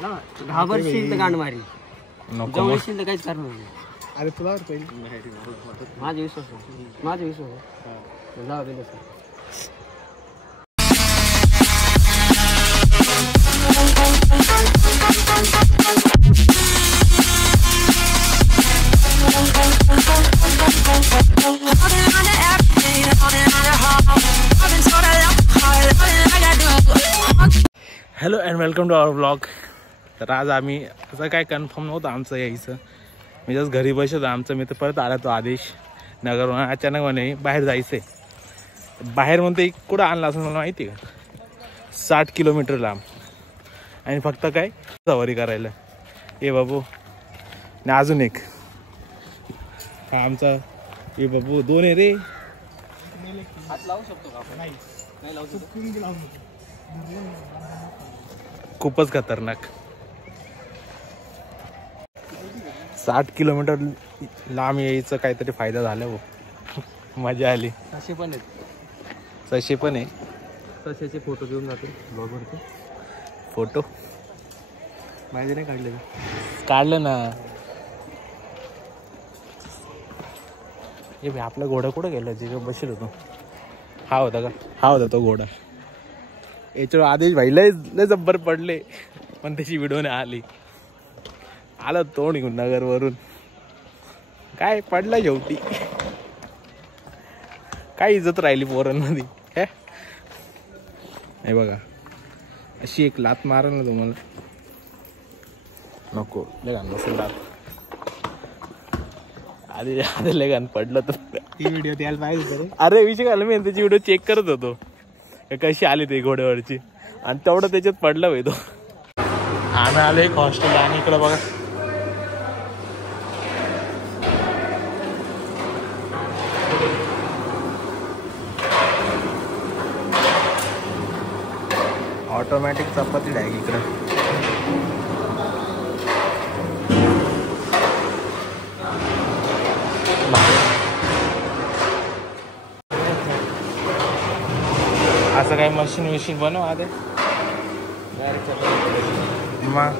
घाबरशील तर गांड मारी जवळशील तर काहीच करणार नाही. अरे तुला माझा विश्वास जाऊ दे sir. Hello and welcome to our blog. तर आज आम्ही असं काय कन्फर्म नव्हतं आमचं यायचं. मी जस्ट घरी बसत आमचा मित्र परत आला तो आदेश नगरवरून. अचानक म्हणे बाहेर जायचं आहे. बाहेर म्हणते कुठं आणला असं मला माहिती आहे का? 60 किलोमीटर लांब आणि फक्त काय सवारी करायला. ए बाबू आणि अजून एक हा आमचा ए बाबू 2 आहे रे. हात लावू शकतो का आपण? नाही लावू शकतो. खूपच खतरनाक. 60 किलोमीटर लांब यायचं काहीतरी फायदा झाला हो. मजा आली. सशे पण आहेत. सशे पण आहे. सशेचे फोटो घेऊन जाते ब्लॉगवरती. फोटो माहिती नाही काढले काढलं ना. हे आपला घोडा कुठं गेला जे बसेल होतो? हा होता का? हा होता तो घोडा. याच्यावर आदेश भाई लय जब्बर पडले पण त्याची व्हिडिओ नाही आली. आलं तोंड घेऊन नगरवरून. काय पडला शेवटी. काय इज्जत राहिली पोरांमध्ये. हे बघा अशी एक लात मारा ना तुम्हाला. नको लय घाण बसेल लात. आधी लय घाण पडलं तर ती व्हिडिओ द्यायला पाहिजे. अरे विषय घाल मी त्याची व्हिडिओ चेक करत होतो कशी आली ती घोड्यावरची आणि तेवढं त्याच्यात पडला भाई तो. आम्ही आलो एक हॉस्टेल आणि इकडं बघा ऑटोमॅटिक चपाती डायग इकडं. असं काही मशीन बनव आधे मग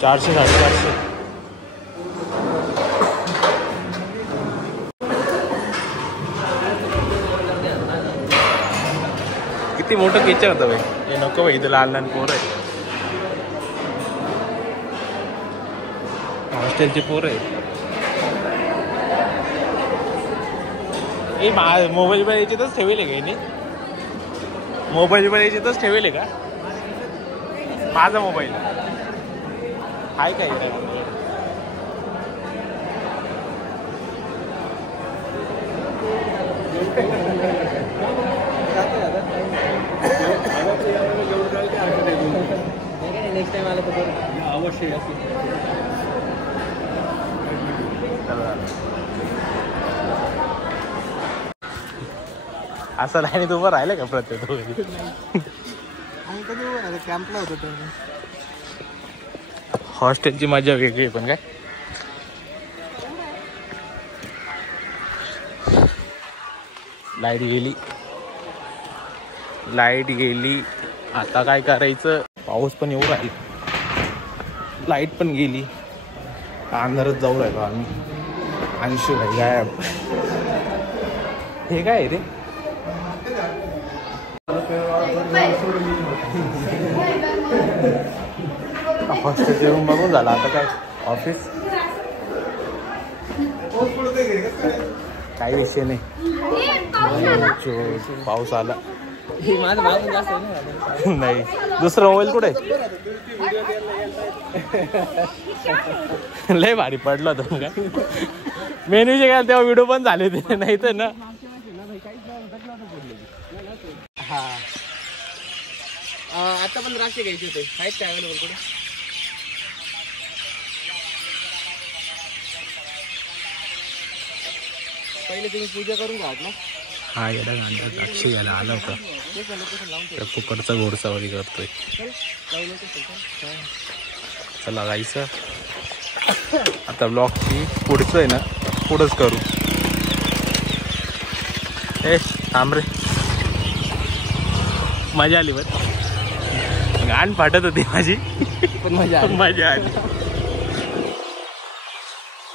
400 450. किती मोठं किचन होतं भाई. हे नको भाई. इथं लहान पोरं आहे. हॉस्टेलचे पोरं आहे. मोबाईल पण याच्यातच ठेवले का याने? मोबाईल पण याच्यातच ठेवले का? माझा मोबाईल आहे काय? नेक्स्ट टाइम आलं तर अवश्य. असं लाईनीत उभं राहिलं का प्रत्येक? कॅम्पला होतो तर हॉस्टेलची मजा वेगळी पण काय. लाईट गेली आता काय करायचं? पाऊस पण येऊ राहील. लाईट पण गेली. अंधारच जाऊ राहिलो आम्ही. अंशू भाई गायब. हे काय रे? हॉस्टेलचे रूम बघून झाला. आता काय ऑफिस काही विषय नाही. पाऊस आला नाही. दुसरं मोबाईल कुठे? लय भारी पडला होता काय. मेन विषय काय तेव्हा व्हिडिओ पण झाले ते नाही तर ना. हा आता पण राशी घ्यायची होते. आहेत काय अवेलेबल कुठे? पहिले तुम्ही पूजा करून घ्या ना. हा येडा गांडा साक्षी यायला आला होता. त्या फुकटचा घोडसवारी करतोय. चला जायचं आता. ब्लॉगची पुढचं आहे ना पुढंच करू. ए थांब रे, मजा आली बरं. गाण फाटत होती माझी पण मजा आली. मजा आली.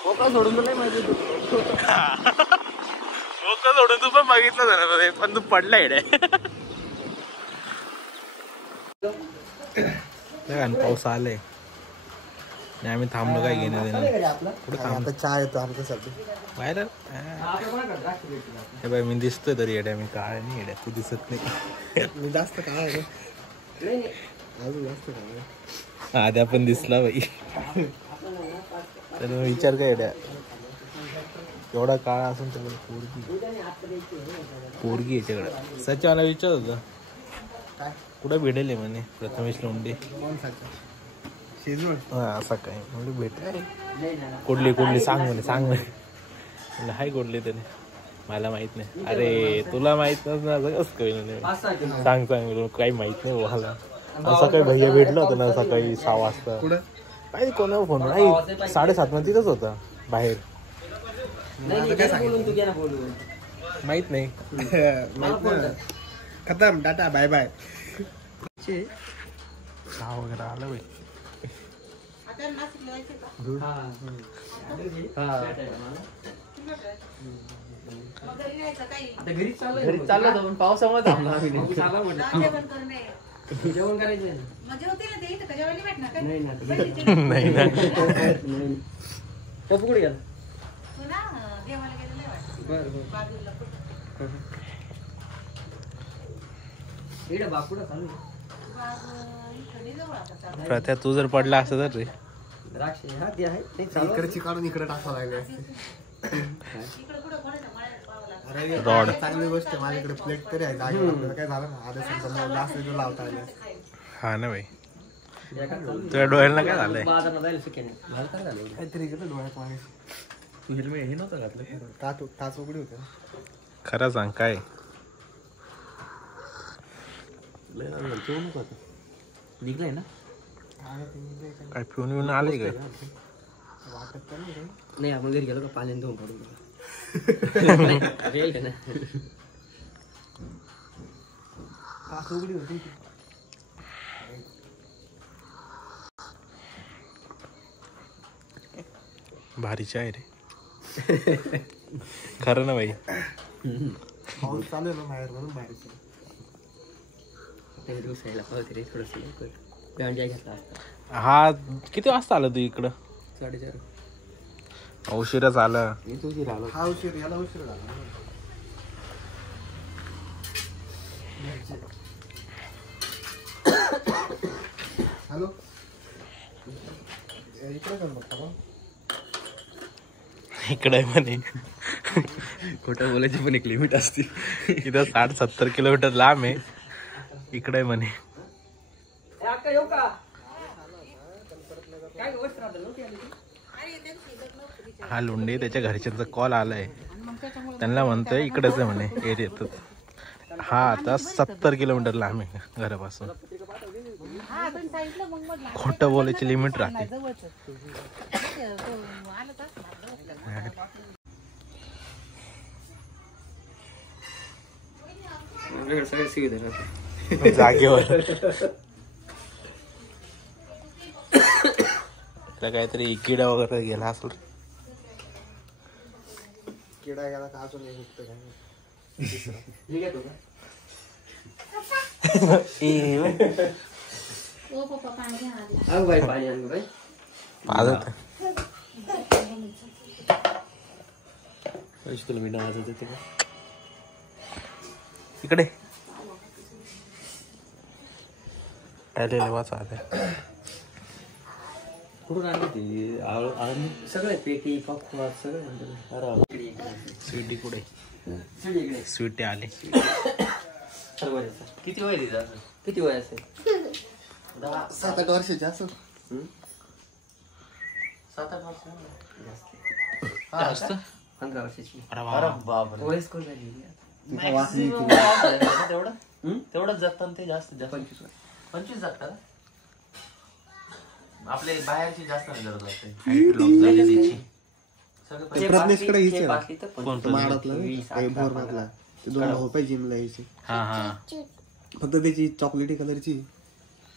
मोकळा सोडून तर नाही माहिती मोकळं सोडून तू पण बघितलं जरा, पण तू पडला इकडे. पाऊस आलाय आणि आम्ही थांबलो, काय घेणं देणं. कुठे थांबतो, चहा येतो आमच्यासाठी बाहेर. हे बाय मी दिसतोय तरी येड्या, मी काळ नाही येड्या, तू दिसत नाही. मी जास्त काय आहे अजून जास्त काय आद्या पण दिसला बाई. तर विचार काय येड्या, एवढा काळ असून त्याला पोरगी याच्याकडे. सच्चा मला विचार होता कुठं भेटेल म्हणे प्रथमेश लोंढे. हा असं काय म्हणजे भेट कुठली सांग म्हणे, सांग म्हणे. हाय कुठली तरी मला माहित नाही. अरे तुला माहित नसणार कसं काही सांग काही माहित नाही मला. सकाळी भैया भेटलं होतं ना सकाळी 6 वाजता. काही कोणावर फोन नाही, 7:30 मध्ये तिथंच होता बाहेर. माहित नाही. खतम, टाटा बाय बाय. चहा वगैरे आलं बाई. घरी चाललो होतो पण पावसामुळे थांबलो आम्ही. जेवण करायचं नाही ना. पप्पू कुठे गेला? बरं बापूडा चालू प्रत्या तू जर पडला असं तर रे द्राक्ष इकडची काढून इकडे टाकावं लागले. रॉड चांगली गोष्ट आहे, माझ्याकडे प्लेट तरी आहे जागेवर. काय झालं ना आधी समजा जास्त लावता आले. हा ना भाई, तुझ्या डोळ्याला काय झालंय? काहीतरी इकडे डोळ्यात पाणी. तू हेल्मेट हे नव्हतं घातलं? टाच उघडी होते. खरं सांग काय निघलाय ना? काय पिऊन येऊन आले काय? वाटत नाही. आपण घरी गेलो का पाण्याने धुवून काढून टाच उघडी होती. भारीची आहे रे. खरं ना भाई. पाऊस चालू आहे ना बाहेर म्हणून बाहेर. हा किती वाजता आला तू इकडं? 4:30. उशिराच आला. हा उशीर, याला उशीर झाला. हॅलो, इकडे कर बघा. इकडे म्हणे खोटं बोलायची पण एक लिमिट असते. इथं 60-70 किलोमीटर लांब आहे. इकडे म्हणे. हा लोंढे त्याच्या घरच्यांचा कॉल आलाय, त्यांना म्हणतोय इकडेच आहे म्हणे एरियात. हा आता 70 किलोमीटर लांब आहे घरापासून. खोटं बोलायची लिमिट राहते. जागेवर काहीतरी किडा वगैरे गेला असेल. किडा गेला का अजून निघतो काय? तुला मी डाळ देते का इकडे? आलेले वाचा कुठून आणली ती? सगळे पेटी पॉपकॉर्न सगळे. स्वीटी कुठे? स्वीटी आले. किती वय तिचा? किती वय असेल? 7-8 वर्षाची असेल. 7-8 वर्ष जास्त. 15 वर्षाची. अरे बापरे, वयस्कर झाली. तेवढंच जगतात ते जास्त 25 जगतात. आपले बाहेरची जास्त नाही जगत वाटते. हाईट लॉक झाली तिची. सगळं प्रज्ञेशकडे हिचे ना. पाचली तर कोण तो माडातला नाही का? ते भोरनाथला ते 2 भाऊ पाहिजे जिमला यायचे. हा हा फक्त त्याची चॉकलेटी कलरची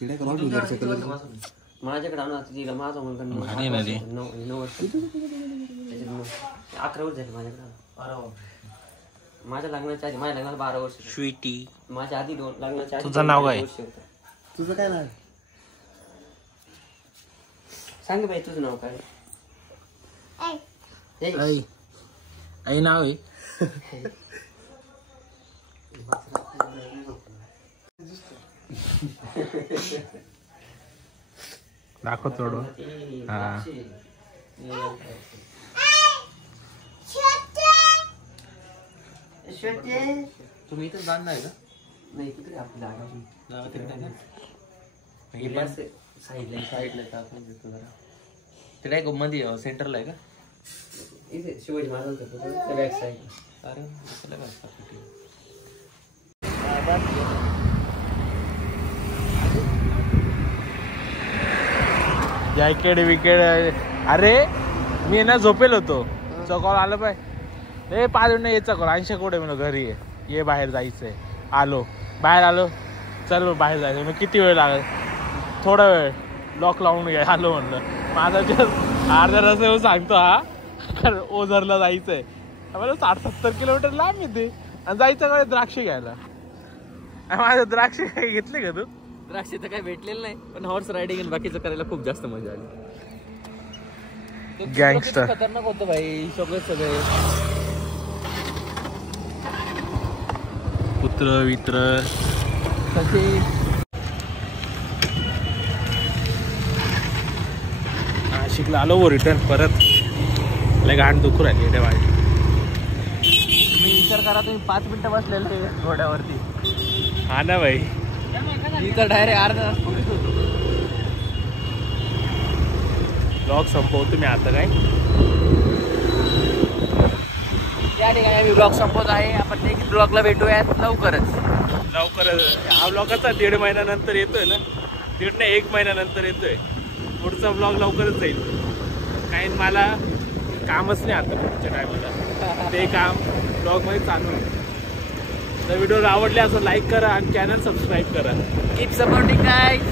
हिडा का रॉड कलरची माझ्याकडे आणून आता तिला माझा मुलगा भारी ना रे. 9 वर्ष 11 वर्ष झाले माझ्याकडे. माझ्या लग्नाच्या आधी माझ्या लग्नाला 12 वर्ष. स्वीटी माझ्या आधी लग्नाच्या आधी तुझं नाव काय? तुझं काय नाव? सांग बाई तुझं नाव काय? आई आई नाव आहे. दाखव थोडं. हा तुम्ही इथं जाणार आहे का? नाही तिकडे आपली जागा साईडला तिकडे आहे मध्ये सेंटरला आहे का? इथे शिवाजी महाराजांचं बॅक साईड. अरे जॅकेट विकेट. अरे मी ना झोपेल होतो. कॉल आलं पाय. 5 मिनिटं यायचा कॉल. 80 कोडे म्हणून घरी ये बाहेर जायचंय. आलो बाहेर आलो. चल बाहेर जायचं. मग किती वेळ लागेल? थोडा वेळ. लॉक लावून घ्या. आलो म्हणलं. माझा अर्धा रस्ता येऊन सांगतो हा ओझरला जायचंय. मला 60-70 किलोमीटर लांब येते आणि जायचं कडे द्राक्ष घ्यायला. माझं द्राक्ष काही घेतले का तू? द्राक्ष तर काही भेटलेलं नाही पण हॉर्स रायडिंग आणि बाकीचं करायला खूप जास्त मजा आली. गँगस्टर खतरनाक होतं भाई. सगळे पुत्र वित्र कसे नाशिकला आलो वो रिटर्न परत. लय घाण दुखू राहिली एवढ्या वाईट. तुम्ही विचार करा तुम्ही 5 मिनिटं बसलेले घोड्यावरती. हा ना भाई. मी तर डायरेक्ट अर्धा तास पोलीस होतो. ब्लॉग संपवतो मी आता. काय या ठिकाणी आम्ही ब्लॉग संपवत आहे. आपण नेक्स्ट ब्लॉगला भेटूयात लवकरच. हा ब्लॉगाचा 1.5 महिन्यानंतर येतोय ना. 1 महिन्यानंतर येतोय. पुढचा ब्लॉग लवकरच जाईल. काही मला कामच नाही आता पुढच्या टायमाला. ते काम ब्लॉगमध्ये चालू आहे. तर व्हिडिओ आवडले असं लाईक करा आणि चॅनल सबस्क्राईब करा. Keep supporting guys.